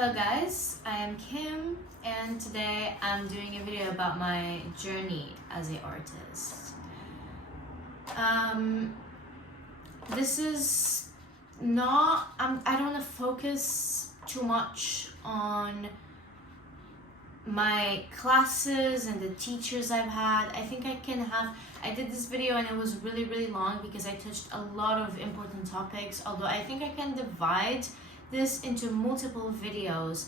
Hello guys, I am Kim and today I'm doing a video about my journey as an artist. This is not, I don't want to focus too much on my classes and the teachers I've had. I did this video and it was really long because I touched a lot of important topics, although I think I can divide this into multiple videos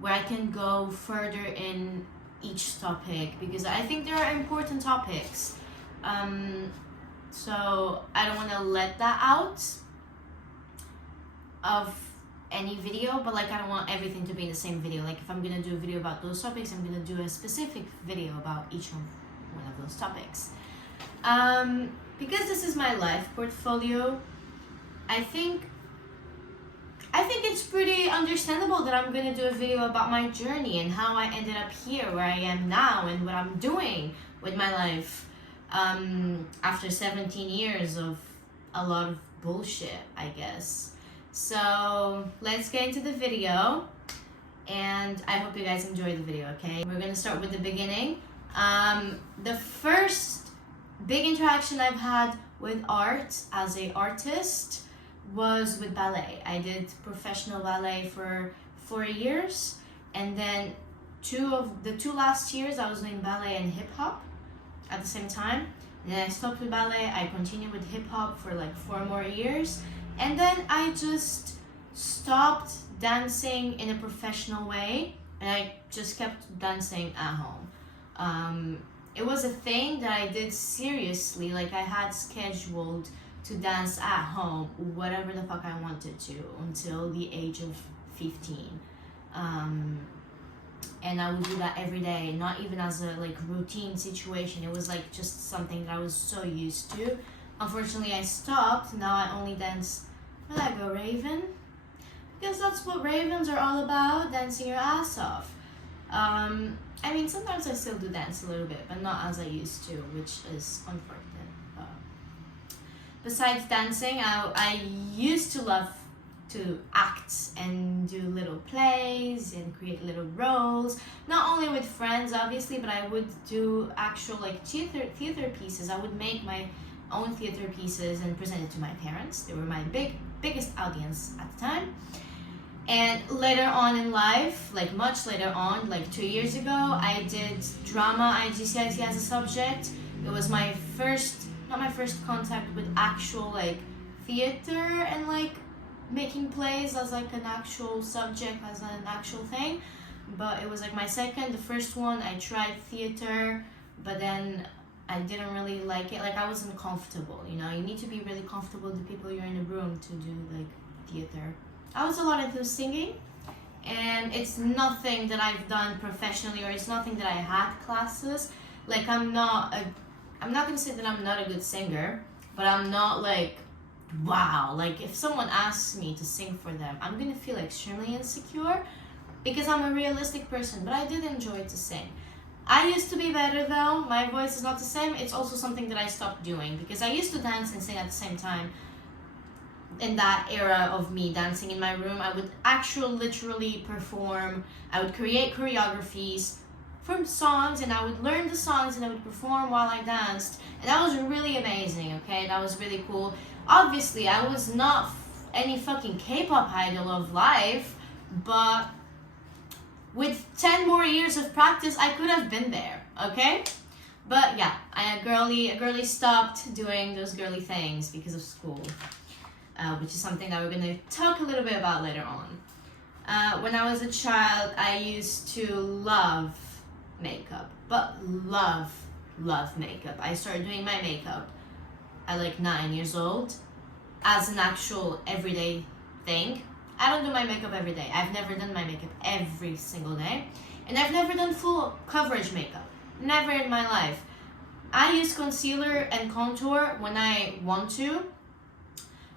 where I can go further in each topic because I think there are important topics. So I don't want to let that out of any video, but like I don't want everything to be in the same video. Like if I'm gonna do a video about those topics, I'm gonna do a specific video about each one of those topics. Because this is my life portfolio, I think it's pretty understandable that I'm gonna do a video about my journey and how I ended up here where I am now and what I'm doing with my life after 17 years of a lot of bullshit, I guess. So let's get into the video and I hope you guys enjoy the video, okay? We're gonna start with the beginning. The first big interaction I've had with art as an artist was with ballet. I did professional ballet for 4 years, and then the two last years I was doing ballet and hip hop at the same time. And then I stopped with ballet, I continued with hip hop for like 4 more years, and then I just stopped dancing in a professional way and I just kept dancing at home. It was a thing that I did seriously, like I had scheduled to dance at home, whatever the fuck I wanted to, until the age of 15. And I would do that every day, not even as a like routine situation. It was like just something that I was so used to. Unfortunately, I stopped. Now I only dance like a raven, because that's what ravens are all about, dancing your ass off. I mean, sometimes I still do dance a little bit, but not as I used to, which is unfortunate. Besides dancing, I used to love to act and do little plays and create little roles, not only with friends obviously, but I would do actual like theater pieces. I would make my own theater pieces and present it to my parents. They were my biggest audience at the time. And later on in life, like much later on, like 2 years ago, I did drama IGCSE as a subject. It was my not my first contact with actual like theater and like making plays as like an actual subject, as an actual thing, but it was like my second. The first one I tried theater, but then I didn't really like it. Like I wasn't comfortable, you know, you need to be really comfortable with the people you're in the room to do like theater. I was a lot into singing, and it's nothing that I've done professionally, or it's nothing that I had classes. Like I'm not gonna say that I'm not a good singer, but I'm not like, wow, like if someone asks me to sing for them, I'm gonna feel extremely insecure because I'm a realistic person, but I did enjoy to sing. I used to be better though. My voice is not the same. It's also something that I stopped doing because I used to dance and sing at the same time. In that era of me dancing in my room, I would literally perform. I would create choreographies from songs and I would learn the songs and I would perform while I danced, and that was really amazing, okay? That was really cool. Obviously I was not any fucking K-pop idol of life, but with 10 more years of practice I could have been there, okay? But yeah, a girly stopped doing those girly things because of school, which is something that we're gonna talk a little bit about later on. When I was a child, I used to love makeup, but love makeup. I started doing my makeup at like 9 years old as an actual everyday thing. I don't do my makeup every day. I've never done my makeup every single day, and I've never done full coverage makeup, never in my life. I use concealer and contour when I want to,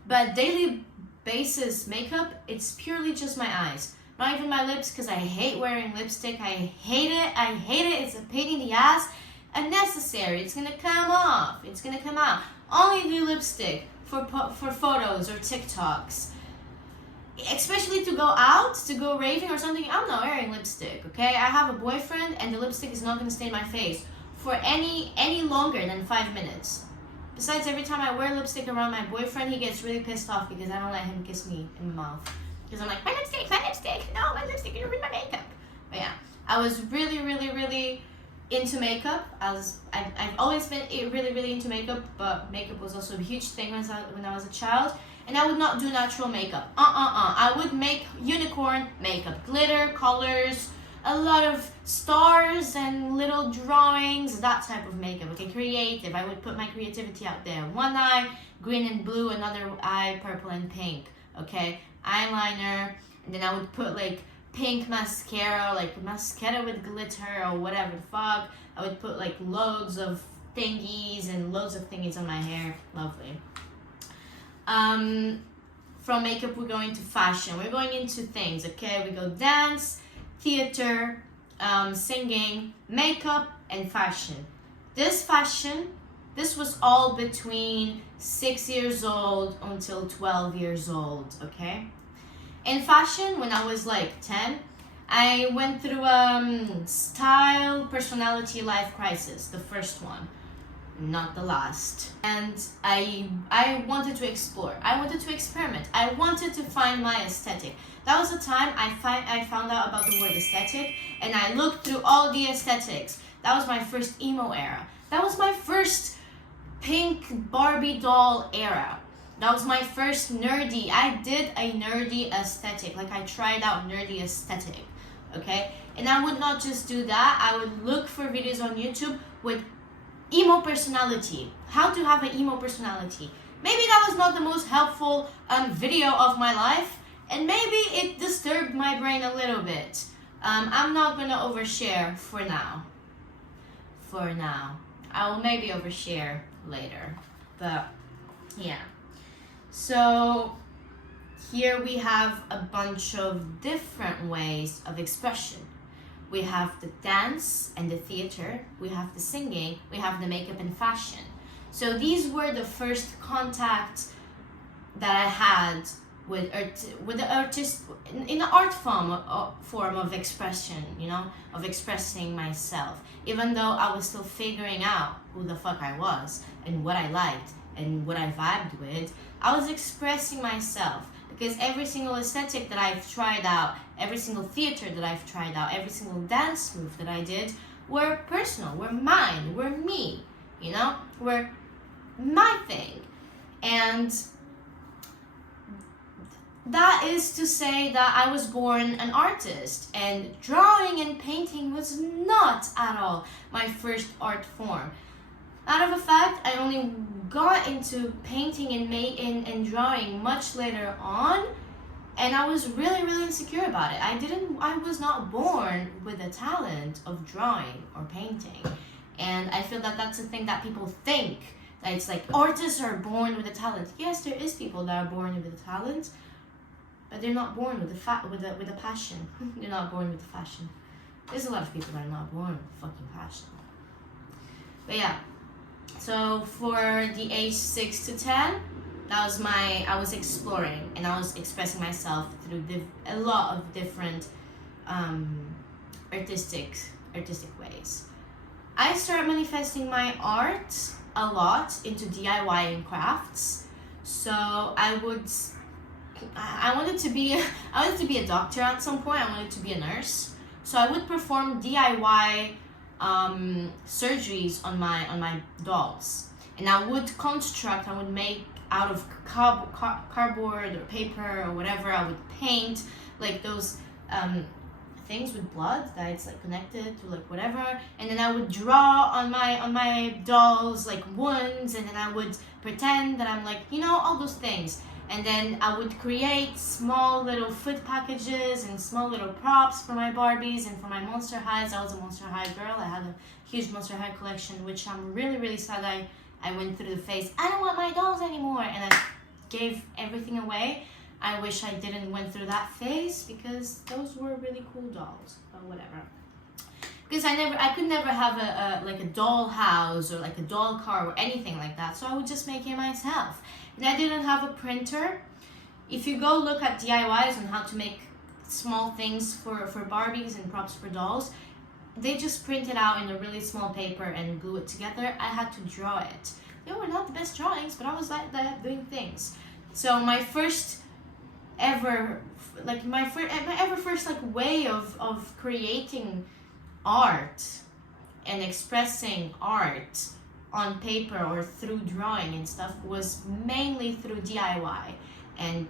but daily basis makeup, it's purely just my eyes. Not even my lips, because I hate wearing lipstick. I hate it. It's a pain in the ass. Unnecessary. It's gonna come off. It's gonna come out. Only do lipstick for photos or TikToks. especially to go out, to go raving or something, I'm not wearing lipstick, okay? I have a boyfriend and the lipstick is not gonna stain my face for any longer than 5 minutes. Besides, every time I wear lipstick around my boyfriend, he gets really pissed off because I don't let him kiss me in the mouth. Because I'm like, my lipstick, no, my lipstick, you ruined my makeup. But yeah, I was really, really, really into makeup. I've always been really into makeup, but makeup was also a huge thing when I was a child. And I would not do natural makeup. I would make unicorn makeup, glitter, colors, a lot of stars and little drawings, that type of makeup. Okay, creative. I would put my creativity out there. One eye green and blue, another eye purple and pink. Okay, eyeliner, and then I would put like pink mascara, like mascara with glitter or whatever the fuck. I would put like loads of thingies on my hair. Lovely. From makeup we're going to fashion. We're going into things, okay? We go dance, theater, singing, makeup, and fashion. This was all between 6 years old until 12 years old, okay? In fashion, when I was like 10, I went through style, personality, life crisis, the first one, not the last. And I wanted to explore. I wanted to experiment. I wanted to find my aesthetic. That was the time I found out about the word aesthetic, and I looked through all the aesthetics. That was my first emo era. That was my first pink Barbie doll era. That was my first nerdy. I did a nerdy aesthetic. Like, I tried out nerdy aesthetic, okay? And I would not just do that. I would look for videos on YouTube with emo personality. How to have an emo personality. Maybe that was not the most helpful video of my life, and maybe it disturbed my brain a little bit. I'm not gonna overshare for now. I will maybe overshare later, but yeah. So here we have a bunch of different ways of expression. We have the dance and the theater, we have the singing, we have the makeup and fashion. So these were the first contacts that I had with the artist in the art form of expression, you know, of expressing myself. Even though I was still figuring out who the fuck I was and what I liked and what I vibed with, I was expressing myself. Because every single aesthetic that I've tried out, every single theater that I've tried out, every single dance move that I did were personal, were mine, were me, you know, were my thing. And that is to say that I was born an artist, and drawing and painting was not at all my first art form. Matter of fact, I only got into painting and drawing much later on, and I was really insecure about it. I was not born with a talent of drawing or painting, and I feel that that's a thing that people think, that it's like artists are born with a talent. Yes, there is people that are born with a talent, but they're not born with a passion. They're not born with the fashion. There's a lot of people that are not born with fucking passion. But yeah. So for the age 6 to 10, I was exploring and I was expressing myself through a lot of different artistic ways. I started manifesting my art a lot into DIY and crafts. So I wanted to be a doctor at some point. I wanted to be a nurse. So I would perform DIY surgeries on my dolls, and I would make out of cardboard or paper or whatever. I would paint like those things with blood that it's like connected to like whatever, and then I would draw on my dolls like wounds, and then I would pretend that I'm like, you know, all those things. And then I would create small little food packages and small little props for my Barbies and for my Monster Highs. I was a Monster High girl. I had a huge Monster High collection, which I'm really sad I went through the phase. I don't want my dolls anymore, and I gave everything away. I wish I didn't went through that phase, because those were really cool dolls, but whatever. Because I could never have a doll house or like a doll car or anything like that, so I would just make it myself. And I didn't have a printer, if you go look at DIYs on how to make small things for Barbies and props for dolls, they just print it out in a really small paper and glue it together. I had to draw it. They were not the best drawings, but I was like that doing things. So my first ever, like my first like way of creating art and expressing art on paper or through drawing and stuff was mainly through DIY and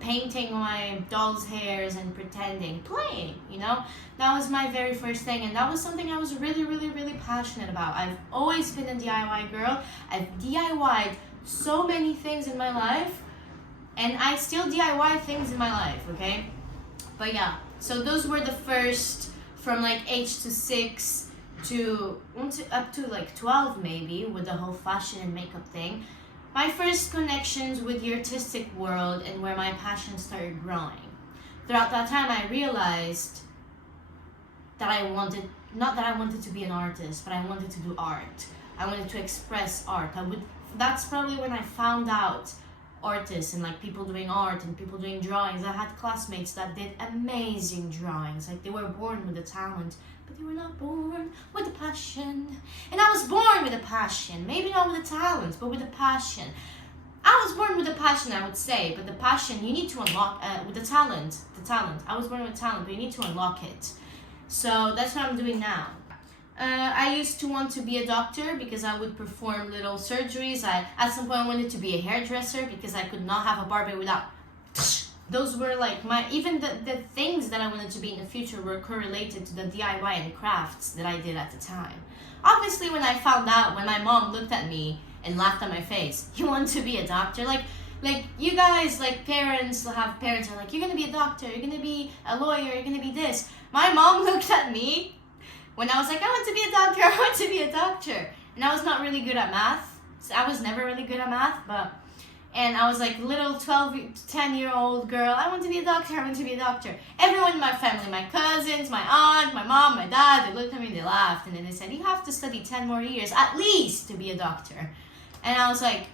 painting my doll's hairs and pretending, playing, you know? That was my very first thing, and that was something I was really, really, really passionate about. I've always been a DIY girl. I've DIY'd so many things in my life, and I still DIY things in my life, okay? But yeah, so those were the first, from like age to 6 to up to like 12 maybe, with the whole fashion and makeup thing. My first connections with the artistic world and where my passion started growing. Throughout that time, I realized that not that I wanted to be an artist, but I wanted to do art. I wanted to express art. That's probably when I found out artists and like people doing art and people doing drawings. I had classmates that did amazing drawings. Like they were born with a talent, but they were not born with a passion. And I was born with a passion. Maybe not with a talent, but with a passion. I was born with a passion, I would say, but the passion you need to unlock with the talent. I was born with talent, but you need to unlock it. So that's what I'm doing now. I used to want to be a doctor because I would perform little surgeries. At some point I wanted to be a hairdresser because I could not have a Barbie without. Those were like even the things that I wanted to be in the future were correlated to the DIY and crafts that I did at the time. Obviously, when I found out, when my mom looked at me and laughed at my face, you want to be a doctor? Like you guys, like parents are like, you're gonna be a doctor, you're gonna be a lawyer, you're gonna be this. My mom looked at me when I was like, I want to be a doctor, I want to be a doctor. And I was not really good at math. So I was never really good at math, and I was like little 10-year-old girl, I want to be a doctor, I want to be a doctor. Everyone in my family, my cousins, my aunt, my mom, my dad, they looked at me and they laughed. And then they said, you have to study 10 more years at least to be a doctor. And I was like,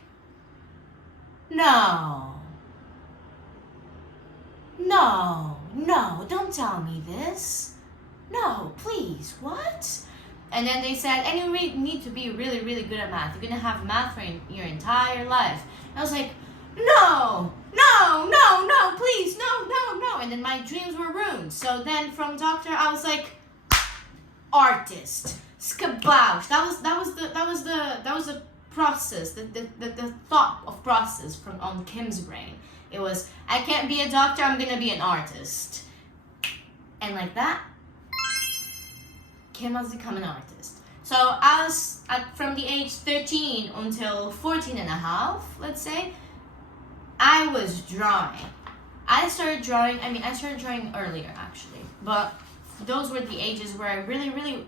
no, don't tell me this. No, please, what? And then they said, and you need to be really, really good at math. You're gonna have math for your entire life. And I was like, no, please, no. And then my dreams were ruined. So then from doctor, I was like, artist, skabouch. That was the process, the thought of process on Kim's brain. It was, I can't be a doctor, I'm gonna be an artist. And like that, Kim has become an artist. So from the age 13 until 14 and a half, let's say, I was drawing. I started drawing earlier actually, but those were the ages where I really, really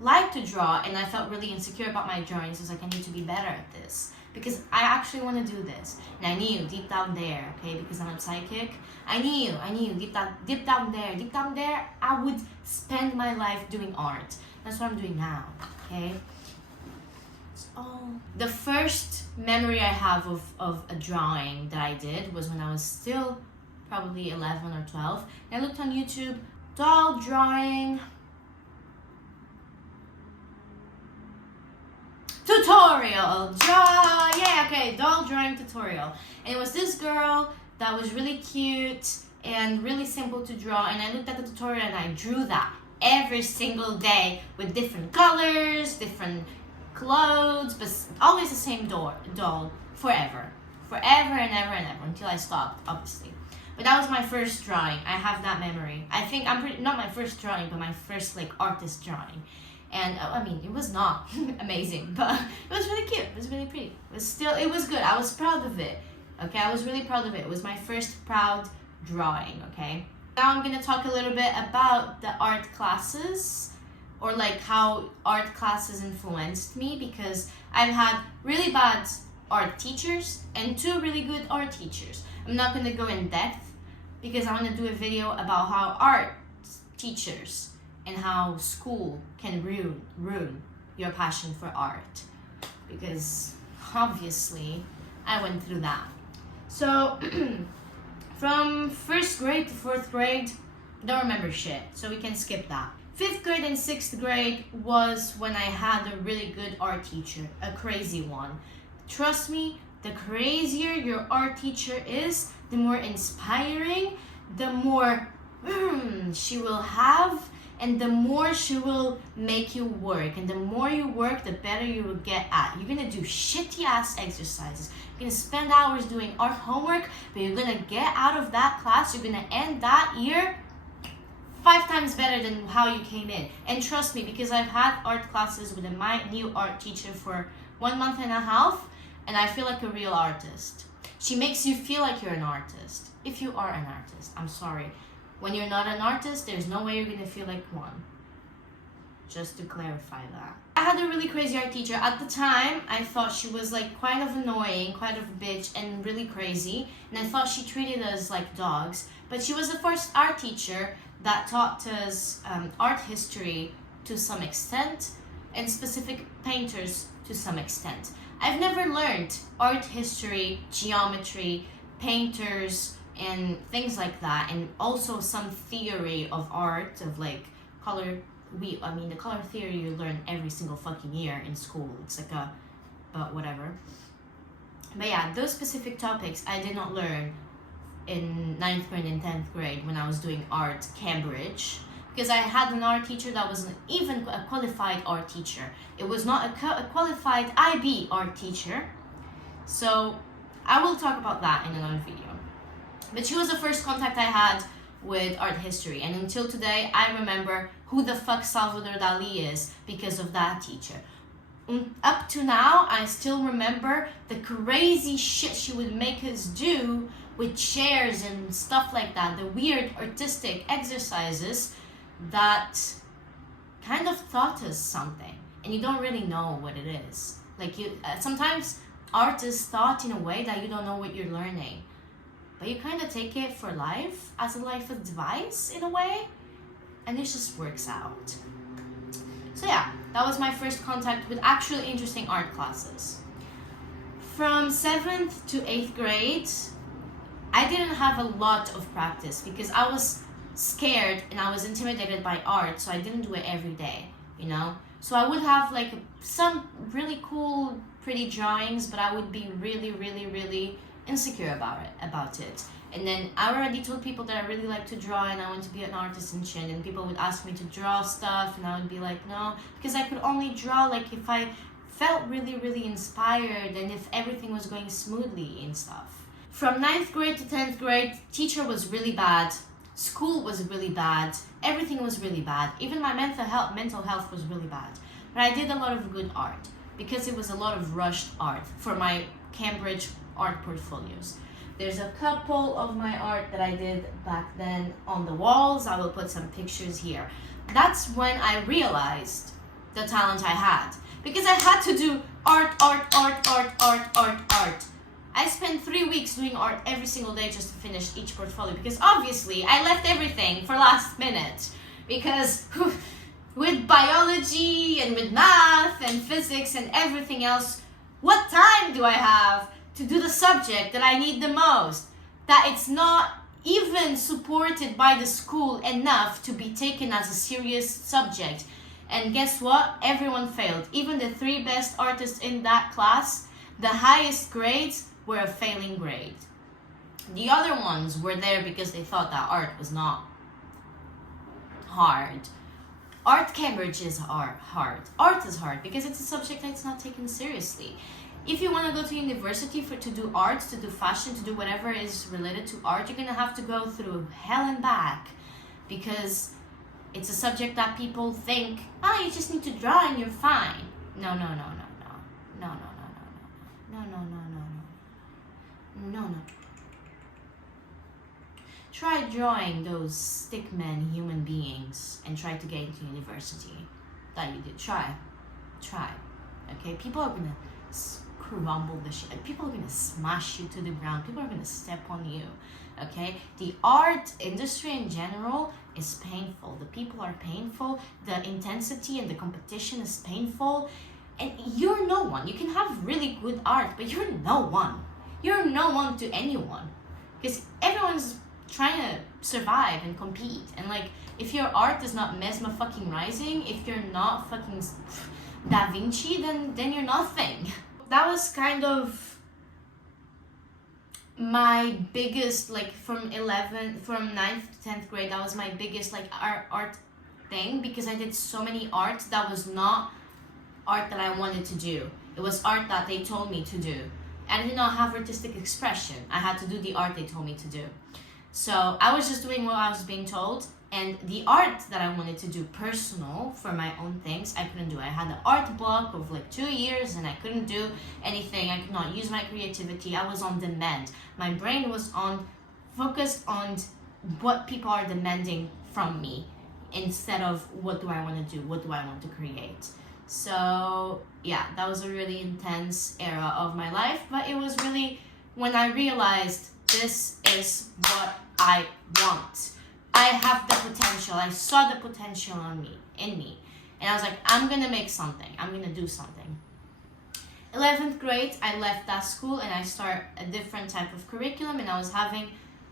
liked to draw, and I felt really insecure about my drawings. I was like, I need to be better at this because I actually want to do this. And I knew deep down there, okay, because I'm psychic, I knew deep down there, I would spend my life doing art. That's what I'm doing now, okay? So, the first memory I have of a drawing that I did was when I was still probably 11 or 12. And I looked on YouTube, doll drawing tutorial, doll drawing tutorial. And it was this girl that was really cute and really simple to draw, and I looked at the tutorial and I drew that every single day with different colors, different clothes, but always the same doll forever and ever until I stopped, obviously. But that was my first drawing. I have that memory. I think not my first drawing, but my first like artist drawing. And I mean, it was not amazing, but it was really cute. It was really pretty. It was good. I was proud of it. Okay, I was really proud of it. It was my first proud drawing, okay? Now I'm gonna talk a little bit about the art classes, or like how art classes influenced me, because I've had really bad art teachers and 2 really good art teachers. I'm not gonna go in depth because I wanna do a video about how art teachers and how school can ruin your passion for art, because obviously I went through that. So From 1st grade to 4th grade, don't remember shit, so we can skip that. 5th grade and 6th grade was when I had a really good art teacher, a crazy one. Trust me, the crazier your art teacher is, the more inspiring, the more she will have, and the more she will make you work. And the more you work, the better you will get at. You're gonna do shitty ass exercises. You're gonna spend hours doing art homework, but you're gonna get out of that class, you're gonna end that year 5 times better than how you came in. And trust me, because I've had art classes with my new art teacher for 1.5 months, and I feel like a real artist. She makes you feel like you're an artist. If you are an artist, I'm sorry. When you're not an artist, there's no way you're gonna feel like one. Just to clarify that. I had a really crazy art teacher. At the time, I thought she was like quite of annoying, quite of a bitch, and really crazy. And I thought she treated us like dogs. But she was the first art teacher that taught us art history to some extent, and specific painters to some extent. I've never learned art history, geometry, painters, and things like that, and also some theory of art, of like color. The color theory you learn every single fucking year in school. It's like but whatever. But yeah, those specific topics I did not learn in 9th grade and 10th grade when I was doing art Cambridge, because I had an art teacher that wasn't even a qualified art teacher. It was not a qualified IB art teacher. So I will talk about that in another video. But she was the first contact I had with art history, and until today I remember who the fuck Salvador Dali is because of that teacher. Up to now, I still remember the crazy shit she would make us do with chairs and stuff like that, the weird artistic exercises that kind of taught us something, and you don't really know what it is. Like sometimes art is taught in a way that you don't know what you're learning, but you kind of take it for life, as a life advice in a way, and it just works out. So yeah, that was my first contact with actually interesting art classes. From 7th to 8th grade, I didn't have a lot of practice because I was scared and I was intimidated by art, so I didn't do it every day, you know? So I would have like some really cool, pretty drawings, but I would be really, really, really insecure about it. And then I already told people that I really like to draw and I want to be an artist and shit, and people would ask me to draw stuff and I would be like no, because I could only draw like if I felt really, really inspired and if everything was going smoothly and stuff. From 9th grade to 10th grade, teacher was really bad, school was really bad, everything was really bad, even my mental health was really bad. But I did a lot of good art because it was a lot of rushed art for my Cambridge art portfolios. There's a couple of my art that I did back then on the walls. I will put some pictures here. That's when I realized the talent I had, because I had to do art. I spent 3 weeks doing art every single day just to finish each portfolio, because obviously I left everything for last minute, because with biology and with math and physics and everything else, what time do I have to do the subject that I need the most, that it's not even supported by the school enough to be taken as a serious subject? And guess what? Everyone failed. Even the 3 best artists in that class, the highest grades were a failing grade. The other ones were there because they thought that art was not hard. Art Cambridge is hard. Art is hard because it's a subject that's not taken seriously. If you want to go to university to do art, to do fashion, to do whatever is related to art, you're going to have to go through hell and back, because it's a subject that people think, you just need to draw and you're fine. No. Try drawing those stickman human beings and try to get into university. That you did. Try. Okay? People are gonna crumble the shit. People are gonna smash you to the ground. People are gonna step on you. Okay? The art industry in general is painful. The people are painful. The intensity and the competition is painful. And you're no one. You can have really good art, but you're no one. You're no one to anyone. because everyone's trying to survive and compete. And like, if your art is not mesmer-fucking-rising, if you're not fucking Da Vinci, then you're nothing. That was kind of my biggest, like, from 9th to 10th grade, that was my biggest, like, art thing, because I did so many arts that was not art that I wanted to do. It was art that they told me to do. I did not have artistic expression. I had to do the art they told me to do. So I was just doing what I was being told, and the art that I wanted to do personal for my own things, I couldn't do. I had an art block of like 2 years and I couldn't do anything. I could not use my creativity. I was on demand. My brain was focused on what people are demanding from me instead of what do I want to do, what do I want to create. So yeah, that was a really intense era of my life, but it was really when I realized this is what I want. I have the potential. I saw the potential in me. And I was like, I'm gonna make something. I'm gonna do something. 11th grade, I left that school and I start a different type of curriculum, and I was having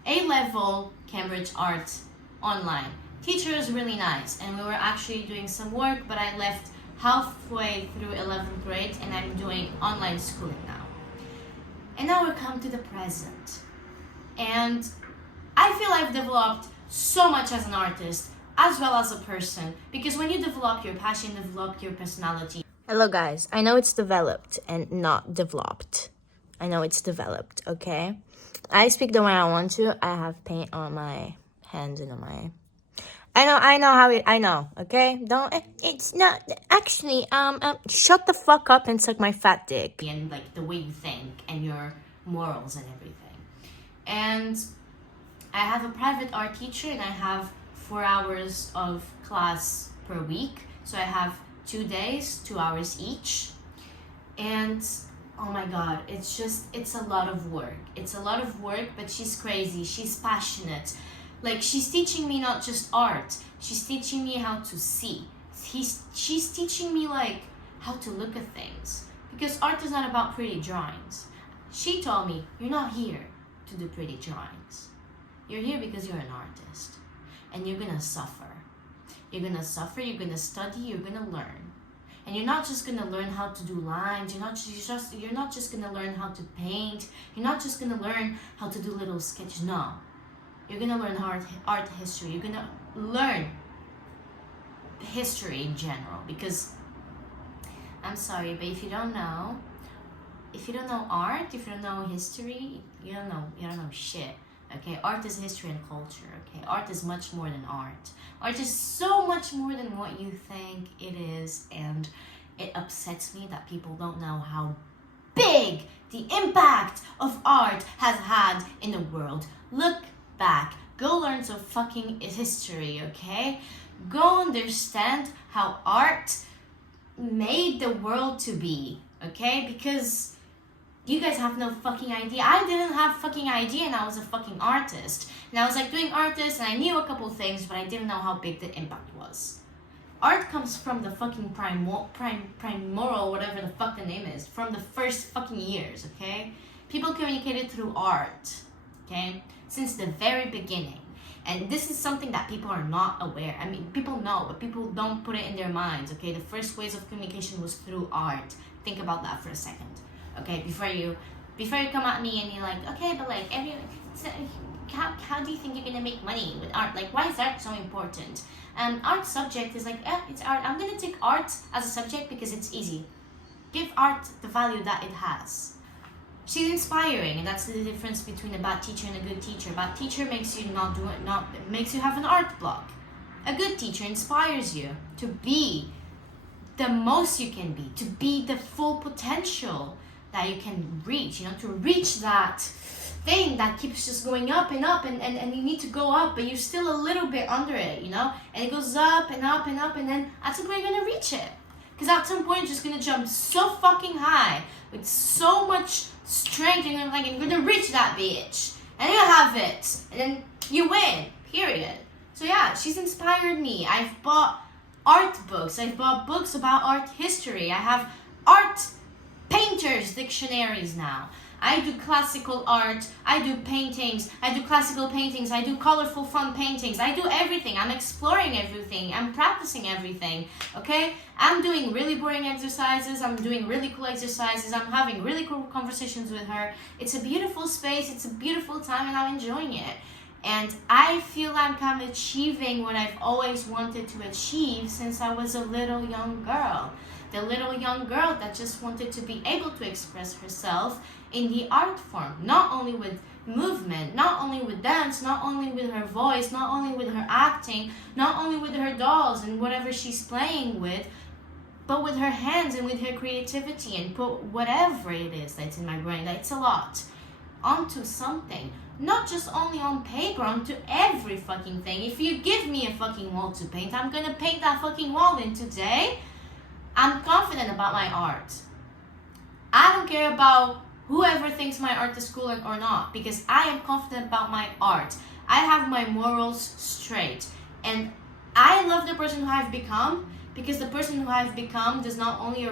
A-level Cambridge art online. Teacher was really nice and we were actually doing some work, but I left halfway through 11th grade and I'm doing online schooling now. And now we come to the present. And I feel I've developed so much as an artist as well as a person, because when you develop your passion, develop your personality. Hello guys, I know it's developed and not developed. I know it's developed, okay? I speak the way I want to. I have paint on my hands and on my... I know, okay? It's not, actually, shut the fuck up and suck my fat dick. And like the way you think and your morals and everything. And I have a private art teacher and I have 4 hours of class per week. So I have 2 days, 2 hours each. And oh my God, it's a lot of work. It's a lot of work, but she's crazy. She's passionate. Like, she's teaching me not just art. She's teaching me how to see. She's teaching me like how to look at things. Because art is not about pretty drawings. She told me, you're not here to do pretty drawings. You're here because you're an artist. And you're gonna suffer. You're gonna suffer, you're gonna study, you're gonna learn. And you're not just gonna learn how to do lines, you're not just gonna learn how to paint, you're not just gonna learn how to do little sketches, no. You're gonna learn art history, you're gonna learn history in general, because I'm sorry, but if you don't know art, if you don't know history, you don't know shit. Okay, art is history and culture. Okay, art is much more than art. Art is so much more than what you think it is, and it upsets me that people don't know how big the impact of art has had in the world. Look back. Go learn some fucking history, okay? Go understand how art made the world to be, okay? Because you guys have no fucking idea. I didn't have fucking idea, and I was a fucking artist. And I was like doing artists, and I knew a couple things, but I didn't know how big the impact was. Art comes from the fucking primordial, whatever the fuck the name is, from the first fucking years, okay? People communicated through art, okay? Since the very beginning. And this is something that people are not aware. I mean, people know, but people don't put it in their minds, okay? The first ways of communication was through art. Think about that for a second. Okay, before you come at me and you're like, okay, but like how do you think you're gonna make money with art? Like, why is art so important? Art subject is like, it's art. I'm gonna take art as a subject because it's easy. Give art the value that it has. She's inspiring, and that's the difference between a bad teacher and a good teacher. A bad teacher makes you makes you have an art block. A good teacher inspires you to be the most you can be, to be the full potential that you can reach, to reach that thing that keeps just going up and up, and you need to go up, but you're still a little bit under it, and it goes up and up and up, and then at some point you're gonna reach it. Because at some point you're just gonna jump so fucking high with so much strength, and you're gonna reach that bitch, and you have it, and then you win, period. So yeah, she's inspired me. I've bought art books, I've bought books about art history, I have art painters dictionaries now. I do classical art, I do paintings, I do classical paintings, I do colorful fun paintings, I do everything. I'm exploring everything, I'm practicing everything, okay? I'm doing really boring exercises, I'm doing really cool exercises, I'm having really cool conversations with her. It's a beautiful space, it's a beautiful time, and I'm enjoying it. And I feel like I'm achieving what I've always wanted to achieve since I was a little young girl. The little young girl that just wanted to be able to express herself in the art form, not only with movement, not only with dance, not only with her voice, not only with her acting, not only with her dolls and whatever she's playing with, but with her hands and with her creativity, and put whatever it is that's in my brain, that's a lot, onto something. Not just only on paper, onto every fucking thing. If you give me a fucking wall to paint, I'm gonna paint that fucking wall in today. I'm confident about my art. I don't care about whoever thinks my art is cool or not, because I am confident about my art. I have my morals straight, and I love the person who I've become, because the person who I've become does not only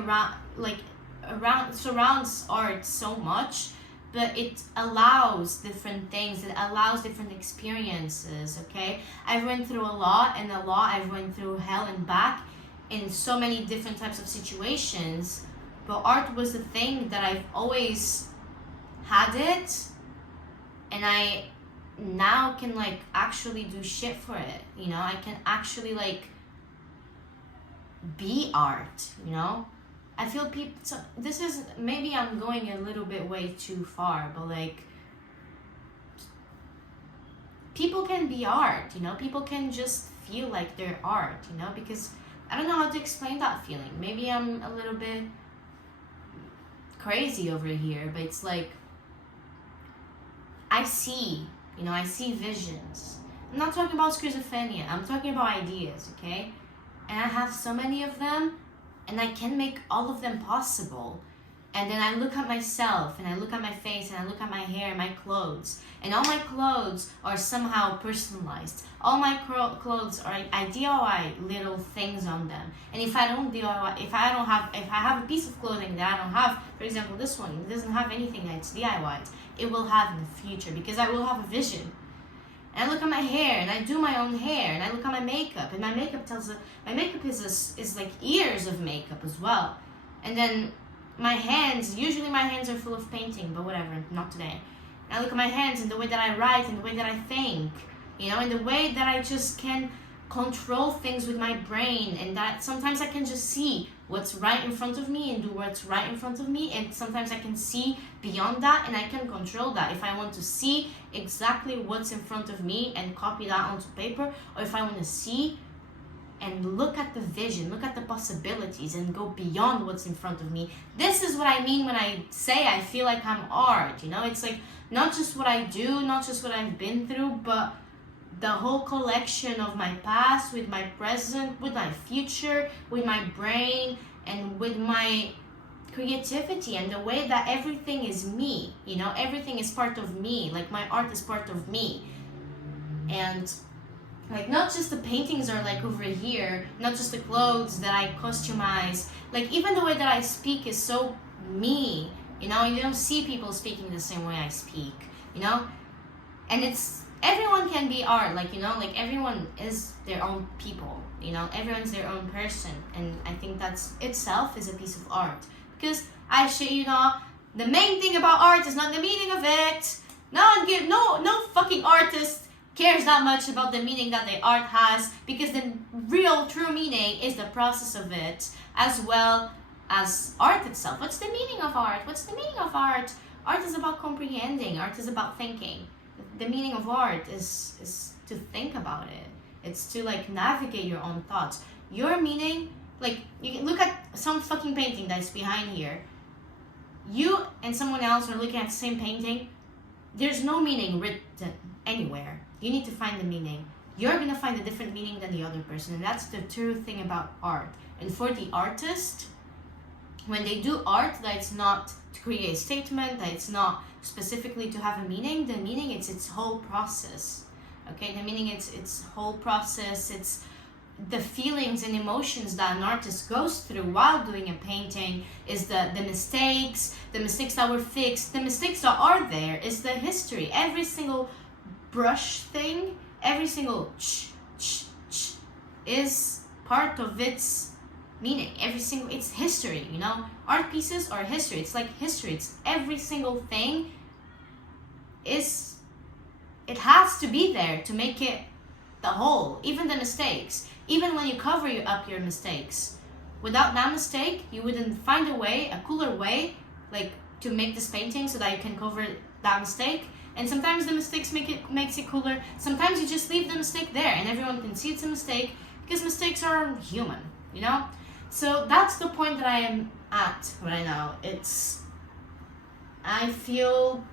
surrounds art so much, but it allows different things, it allows different experiences, okay? I've went through a lot, I've went through hell and back in so many different types of situations, but art was the thing that I've always had it, and I now can like actually do shit for it, you know? I can actually like be art, you know? I feel people, so this is, maybe I'm going a little bit way too far, but like, people can be art, you know? People can just feel like they're art, you know? Because I don't know how to explain that feeling. Maybe I'm a little bit crazy over here, but it's like, I see visions. I'm not talking about schizophrenia, I'm talking about ideas, okay? And I have so many of them, and I can make all of them possible. And then I look at myself, and I look at my face, and I look at my hair, and my clothes. And all my clothes are somehow personalized. All my clothes are, I DIY little things on them. And if I don't DIY, if I have a piece of clothing that I don't have, for example, this one, it doesn't have anything that's DIYed, it will have in the future, because I will have a vision. And I look at my hair, and I do my own hair, and I look at my makeup, and my makeup is like years of makeup as well. And then my hands, usually my hands are full of painting, but whatever, not today. And I look at my hands, and the way that I write, and the way that I think, you know, and the way that I just can control things with my brain, and that sometimes I can just see what's right in front of me and do what's right in front of me, and sometimes I can see beyond that, and I can control that. If I want to see exactly what's in front of me and copy that onto paper, or if I want to see and look at the vision, look at the possibilities, and go beyond what's in front of me. This is what I mean when I say I feel like I'm art, you know? It's like not just what I do, not just what I've been through, but the whole collection of my past, with my present, with my future, with my brain, and with my creativity, and the way that everything is me, you know? Everything is part of me, like my art is part of me. And like, not just the paintings are like over here, not just the clothes that I customize, like even the way that I speak is so me, you know? You don't see people speaking the same way I speak, you know? And it's, everyone can be art, like, you know, like everyone is their own people, you know? Everyone's their own person, and I think that's itself is a piece of art. Because I shit you not, the main thing about art is not the meaning of it. No fucking artist cares that much about the meaning that the art has, because the real true meaning is the process of it, as well as art itself. What's the meaning of art? What's the meaning of art? Art is about comprehending. Art is about thinking. The meaning of art is to think about it. It's to like navigate your own thoughts. Your meaning, like you can look at some fucking painting that's behind here. You and someone else are looking at the same painting. There's no meaning written anywhere. You need to find the meaning. You're gonna find a different meaning than the other person, and that's the true thing about art. And for the artist, when they do art, that it's not to create a statement, that it's not specifically to have a meaning. The meaning, it's its whole process. Okay, the meaning, it's whole process. It's the feelings and emotions that an artist goes through while doing a painting, is the mistakes that were fixed, the mistakes that are there, is the history. Every single brush thing, every single is part of its meaning. It's history, you know? Art pieces are history. It's like history. It's every single thing it has to be there to make it the whole. Even the mistakes. Even when you cover up your mistakes. Without that mistake, you wouldn't find a cooler way, like, to make this painting so that you can cover that mistake. And sometimes the mistakes makes it cooler. Sometimes you just leave the mistake there and everyone can see it's a mistake, because mistakes are human, you know? So that's the point that I am at right now. I feel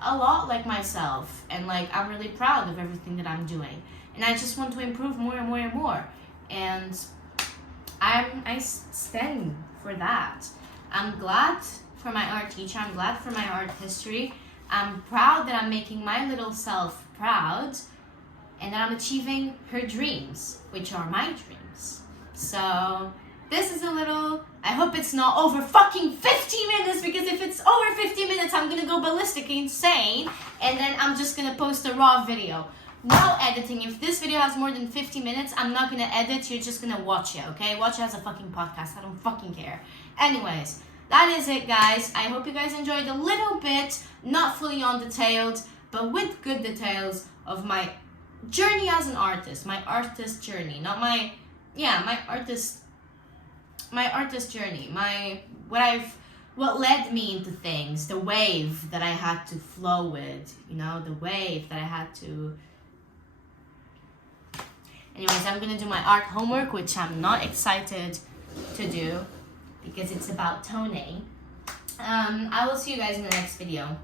a lot like myself, and like I'm really proud of everything that I'm doing, and I just want to improve more and more and more, and I stand for that. I'm glad for my art teacher. I'm glad for my art history. I'm proud that I'm making my little self proud, and that I'm achieving her dreams, which are my dreams. So this is a little, I hope it's not over fucking 50 minutes, because if it's over 50 minutes, I'm gonna go ballistic insane, and then I'm just gonna post a raw video. No editing. If this video has more than 50 minutes, I'm not gonna edit, you're just gonna watch it, okay? Watch it as a fucking podcast, I don't fucking care. Anyways, that is it, guys. I hope you guys enjoyed a little bit, not fully on detailed, but with good details of my journey as an artist, my artist journey, not my artist journey, what led me into things, the wave that I had to flow with, you know, the wave that I had to. Anyways, I'm gonna do my art homework, which I'm not excited to do because it's about toning. I will see you guys in the next video.